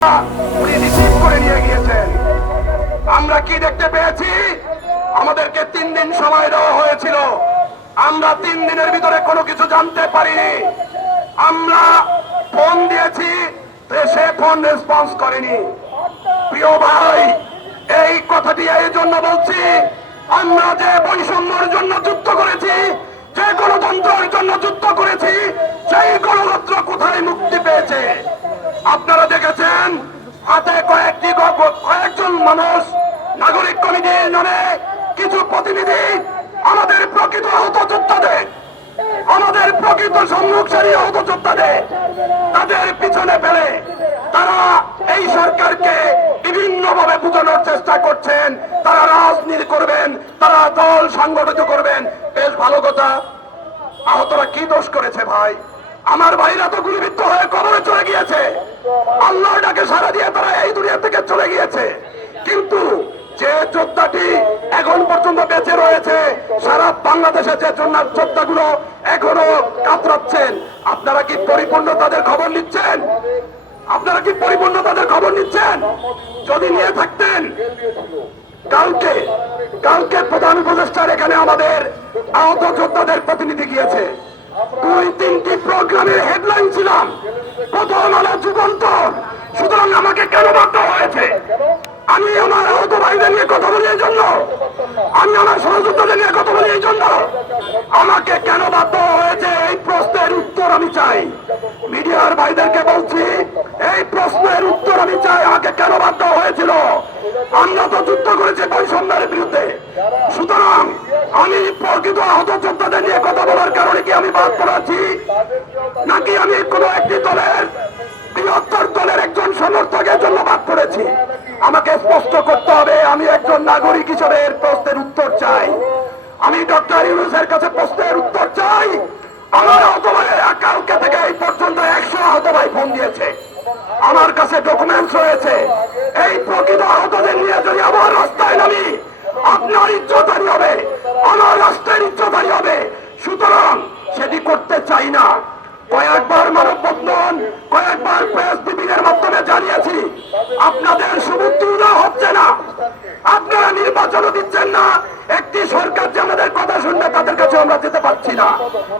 উনি রিসিভ করে নিয়ে গিয়েছেন। আমরা কি দেখতে পেয়েছি? আমাদেরকে 3 দিন সময় দেওয়া হয়েছিল। আমরা 3 দিনের ভিতরে কোনো কিছু জানতে পারিনি। আমরা ফোন দিয়েছি, সে ফোন রেসপন্স করেনি। প্রিয় ভাই, এই কথাটি এই জন্য বলছি, আমরা যে বৈষম্যের জন্য যুদ্ধ করেছি, যে গণতন্ত্রের জন্য যুদ্ধ করেছি, সেই গণতন্ত্র কোথায় মুক্তি পেয়েছে? আপনারা দেখেছেন হাতে কয়েকজন মানুষ, নাগরিক কমিটির নামে কিছু প্রতিনিধি আমাদের প্রকৃত আহত যোদ্ধাদের, আমাদের প্রকৃত সম্মুখসারী আহত যোদ্ধাদের তাদের পিছনে ফেলে তারা এই সরকারকে বিভিন্নভাবে বোঝানোর চেষ্টা করছেন। তারা রাজনীতি করবেন, তারা দল সংগঠিত করবেন। বেশ ভালো কথা। আহতরা কি দোষ করেছে ভাই? আমার ভাইরা তো গুলিবিদ্ধ হয়ে কবরে চলে গিয়েছে। আল্লাহর ডাকে সাড়া দিয়ে তারা এই দুনিয়া থেকে চলে গিয়েছে। কিন্তু যে যোদ্ধাটি এখন পর্যন্ত বেঁচে রয়েছে, সারা বাংলাদেশে যে যোদ্ধাগুলো এখনো কাতরাচ্ছেন, আপনারা কি পরিপূর্ণ তাদের খবর নিচ্ছেন? আপনারা কি পরিপূর্ণ তাদের খবর নিচ্ছেন? যদি নিয়ে থাকতেন, কালকে প্রধান উপদেষ্টার এখানে আমাদের আহত যোদ্ধাদের প্রতিনিধি গিয়েছে। 2-3টি প্রোগ্রামের হেডলাইন ছিলাম, প্রথম আলো যুগান্তর। সুতরাং আমাকে কেন বাধ্য হয়েছে? আমি আমার আহত ভাইদের নিয়ে কথা বলি এই জন্য, আমি আমার সহযোদ্ধাদের নিয়ে কথা বলি এই জন্য। আমাকে কেন বাধ্য হয়েছে এই প্রশ্নের উত্তর আমি চাই। মিডিয়ার ভাইদেরকে বলছি, এই প্রশ্নের উত্তর আমি চাই। আমাকে কেন বাধ্য হয়েছিল? আমরা তো যুদ্ধ করেছি বৈষম্যের বিরুদ্ধে। সুতরাং আমি প্রকৃত আহত যোদ্ধাদের নিয়ে কথা বলার কারণে কি আমি বাদ পড়াচ্ছি, নাকি আমি কোন একটি দলের, বৃহত্তর দলের একজন সমর্থকের জন্য বাদ পড়েছি? আমাকে স্পষ্ট করতে হবে। আমি একজন নাগরিক হিসেবে এর প্রশ্নের উত্তর চাই। আমি ডক্টর ইউনূসের কাছে প্রশ্নের উত্তর চাই। আমার আহত ভাইয়েরা কালকে থেকে এই পর্যন্ত 100 আহত ভাই ফোন দিয়েছে। আমার কাছে ডকুমেন্টস রয়েছে। এই প্রকৃত আহতদের নিয়ে যদি আবার রাস্তায় নামি, আপনার ইজ্জতহানি হবে, আমার রাষ্ট্রের ইজ্জতহানি হবে। সুতরাং সেটি করতে চাই না। কয়েকবার মানববন্ধন, কয়েকবার প্রেস ব্রিফিংয়ের মাধ্যমে জানিয়েছি, আপনাদের সুবুদ্ধিও হচ্ছে না, আপনারা নির্বাচনও দিচ্ছেন না। একটি সরকার যে আমাদের কথা শুনবে, তাদের কাছে আমরা যেতে পারছি না।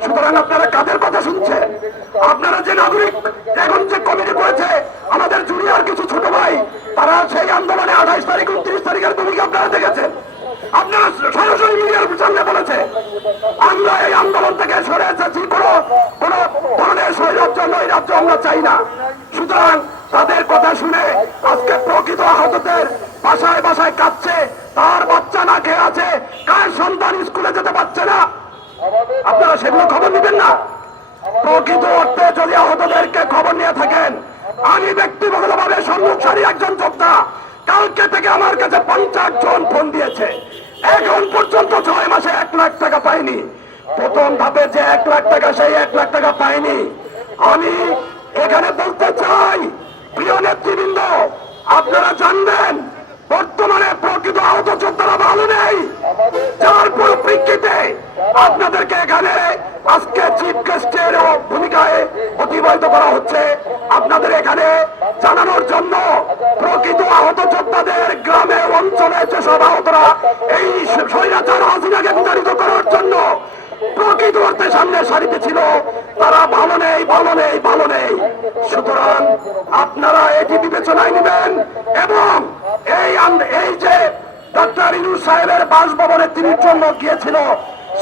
সুতরাং আপনারা কাদের কথা শুনছেন? আপনারা যে নাগরিক এখন যে কমিটি করেছে, আমাদের জুনিয়র কিছু ছোট ভাই, তারা সেই আন্দোলনে 28 তারিখ 29 তারিখের ভূমিকা আপনারা দেখেছেন। আপনারা সরাসরি মিডিয়ার সামনে বলেছে আমরা এই আন্দোলন থেকে সরে এসেছি, কোন ধরনের স্বৈরাজ্য নৈরাজ্য আমরা চাই না। সুতরাং তাদের কথা শুনে আজকে প্রকৃত আহতদের বাসায় বাসায় কাঁদছে, তার বাচ্চা না খেয়ে আছে, কার সন্তান স্কুলে যেতে পারছে না, আপনারা সেগুলো খবর নিবেন না? প্রকৃত অর্থে যদি আহতদেরকে খবর নিয়ে থাকেন, আমি ব্যক্তিগতভাবে সম্মুখসারী একজন যোদ্ধা, কালকে থেকে আমার কাছে 50 জন ফোন দিয়েছে। এখন পর্যন্ত 6 মাসে 1 লাখ টাকা পাইনি। প্রথম ধাপে যে 1 লাখ টাকা, সেই 1 লাখ টাকা পাইনি। আমি এখানে বলতে চাই, প্রিয় নেতৃবৃন্দ, আপনারা জানবেন বর্তমানে প্রকৃত আহত যোদ্ধারা ভালো নেই, যার পরিপ্রেক্ষিতে আপনাদেরকে এখানে আজকে চিফ গেস্টের ভূমিকায় অতিবাহিত করা হচ্ছে। আপনাদের এখানে জানানোর জন্য প্রকৃত আহত যোদ্ধাদের গ্রামে অঞ্চলে যেসব আহতরা এই স্বৈরাচার হাসিনাকে বিতাড়িত করার জন্য প্রকৃত অর্থে সামনে সারিতে ছিল, তারা ভালো নেই, ভালো নেই, ভালো নেই। সুতরাং আপনারা এটি বিবেচনায় নেবেন এবং এই যে ডক্টর ইউনূস সাহেবের বাসভবনে 30 জন লোক গিয়েছিল,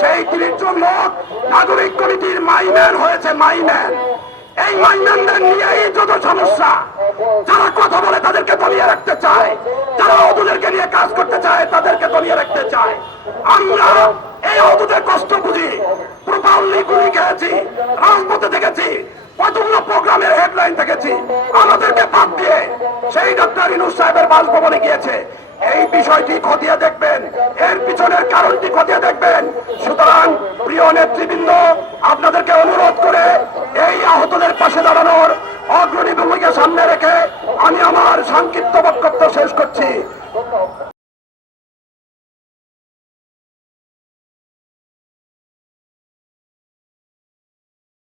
সেই 30 জন লোক নাগরিক কমিটির মাইম্যান হয়েছে। মাইম্যান, এই মাইম্যানদের নিয়েই যত সমস্যা। যারা কথা বলে তাদেরকে দমিয়ে রাখতে চায়, যারা আহতদেরকে নিয়ে কাজ করতে চায় তাদেরকে দমিয়ে রাখতে চায়। আমরা এই আহতদের কষ্ট বুঝি, প্রপারলি গুলি খেয়েছি, রাজপথে দেখেছি, কতগুলো প্রোগ্রামের হেডলাইন দেখেছি। আমাদেরকে বাদ দিয়ে সেই ডক্টর ইউনূস সাহেবের বাসভবনে গিয়েছে। এই বিষয়টি খতিয়ে দেখবেন, এর পিছনের কারণটি খতিয়ে দেখবেন। সুতরাং প্রিয় নেতৃবৃন্দ, আপনাদেরকে অনুরোধ করে এই আহতদের পাশে দাঁড়ানোর অগ্রণী ভূমিকা সামনে রেখে আমি আমার সংক্ষিপ্ত বক্তব্য শেষ করছি।